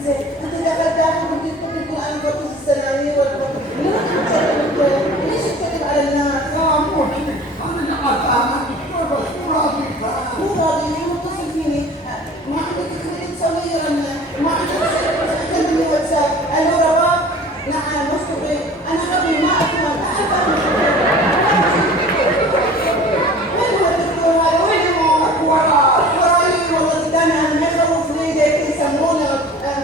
انت داخل كنت تقول انا بطوس السنانير والبطوس ليش تكذب على الناس؟ لا مو كذا، انا اللي افهمك دكتور بس مو راضي يفهم. مو راضي ليه متصل فيني؟ ما عندك خليج صغير ما عندك تكلمني واتساب. الو رواق؟ نعم مصطفى انا غبي ما افهم وين هو الدكتور هذا؟ وين هو؟ وراي والله قدامي ما يخوفني ليك يسمونه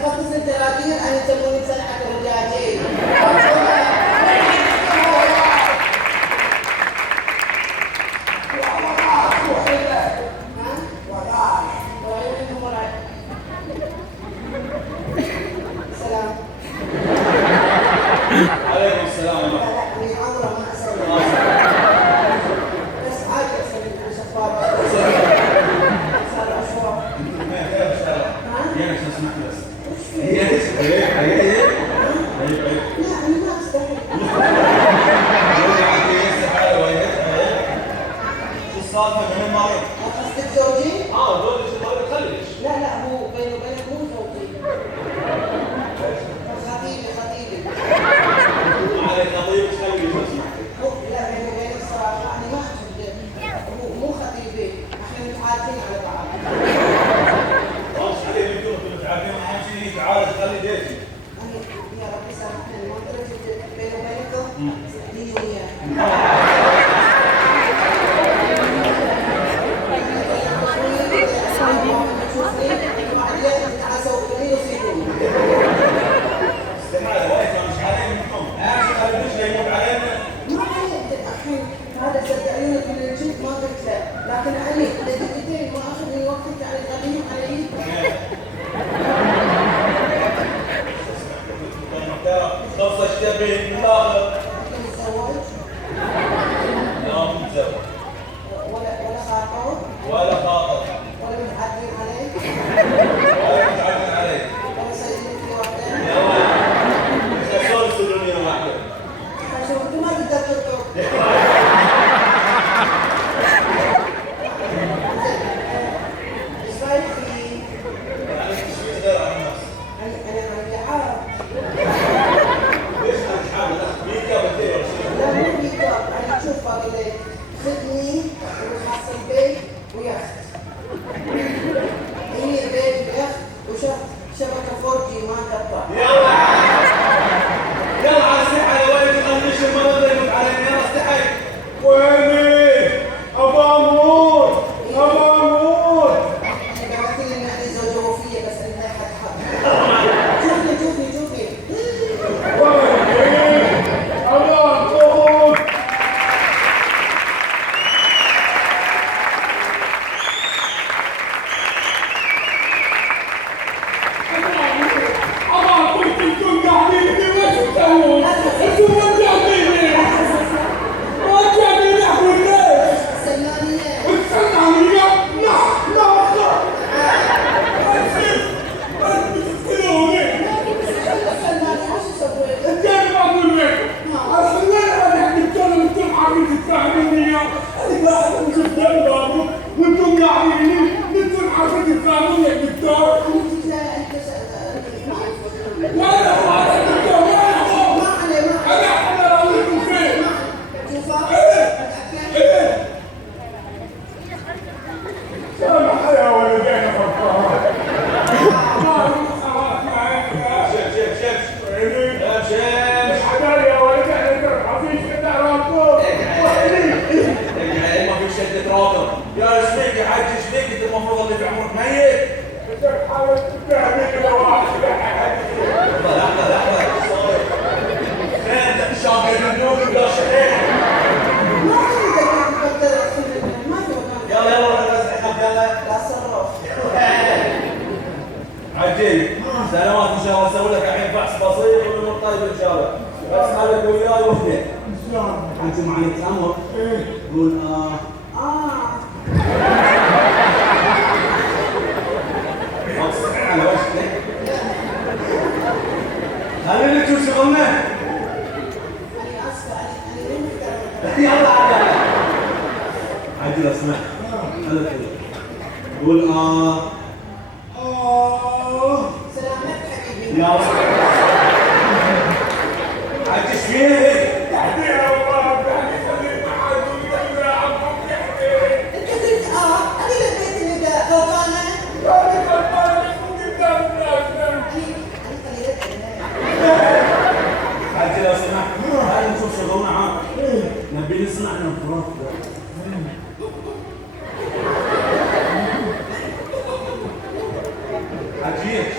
بطس الدراجير انا يسموني بسلعة الرجاجيل. عليكم السلام ورحمة الله. لا أنا عذرة ما أسوي بس عادي أسوي شفاف صار أشواق يا مش اسمح بس. وش هي في؟ هي لا أنا ما أستحي شو السالفة من المريض؟ قصدك زوجي؟ دول شو المريض خليش. لا هو بيني وبينك مو زوجي خطيبي على خطيب خليش اسمع. لا بيني وبينك صراحة أنا ما أحب مو خطيبي إحنا متعارفين على بعض خلاص عليه يكونوا كلهم تعرفين اهم شيء تعال خلي ديتي. أنا يا ربي سامحني المنطقة بيني وبينكم لي وياه استمع لوايف مش عليه منكم. اهم شيء مش يموت علينا. ما عليك الحين هذا صدقينك من الجد ما قلت له لكن علي دقيقتين ما اخذ من وقتك على الغنيم علي نفس الشيء من الاخر. متزوج لا مو متزوج ولا خاطب ولا خاطر ولا متعدين عليك ولا متعلم عليه. ولا سيدنا في وقتك يا ولد مش هسولف الدنيا واحده. شوف انت ما تقدر تطلب ايش رايك فيه؟ يعني مش يقدر على الناس. انا عندي عرض ليش مش حامل ميكا بتير لا مو بيكاب انا شوف باقي لك خدني وحصل بيت ويخت هي بيت ويخت وشبكه 4G ما قطع يلا على السحه يا ولد خليش المرض يموت علينا. يلا استحي. ويني؟ ابا اموت ابا اموت. انا قالت لي ان انا زوجه وفيه بس انا حد شوفني ويني؟ ابا اموت. أما كنت قاعدين وش تسوون؟ أنتم وجعتيني أقول ليش؟ سلماني استناني لا تسكتوني. سلماني وش سويت؟ انت ما اقول لك الحين انا دكتور وانتم عارفين تفهموني انا قاعد اشوف دماغكم وانتم قاعدين انتم عارفين تفهموني يا دكتور. ولا هو هذا الدكتور ولا هو انا راويكم فين؟ ايه سامح يا ولدين غفار ما هو خلاص معاك شمس ويلي يا شمس. حدار يا ولد احنا عفيف كده راكم ما في شدة راكب يا شبيك يا حاج شبيك انت المفروض اللي في عمرك ميت. انت تحاول تفهمني لو واحد لحظة انت شاغل النوم ولا شيء. يلا بس احنا يلا عجيب. سلامات ان شاء الله اسوي لك الحين فحص بسيط والامور طيبه ان شاء الله. بس خليك وياي وحده. انت معي تامر قول على وجهك. خلينا نشوف شغلنا. يلا عجل اسمع. خليك قول سلامتك حبيبي يا رب حاج ايش فيك؟ تحديها والله يعني خليك معاك ولا عمك يحكي. انت قلت انا لبيت اللي غلطانه. يعني غلطان بس مو قدام الناس. حاج لو سمحت هاي نشوف شغلنا عام نبي نسمع من الفراغ حاجيك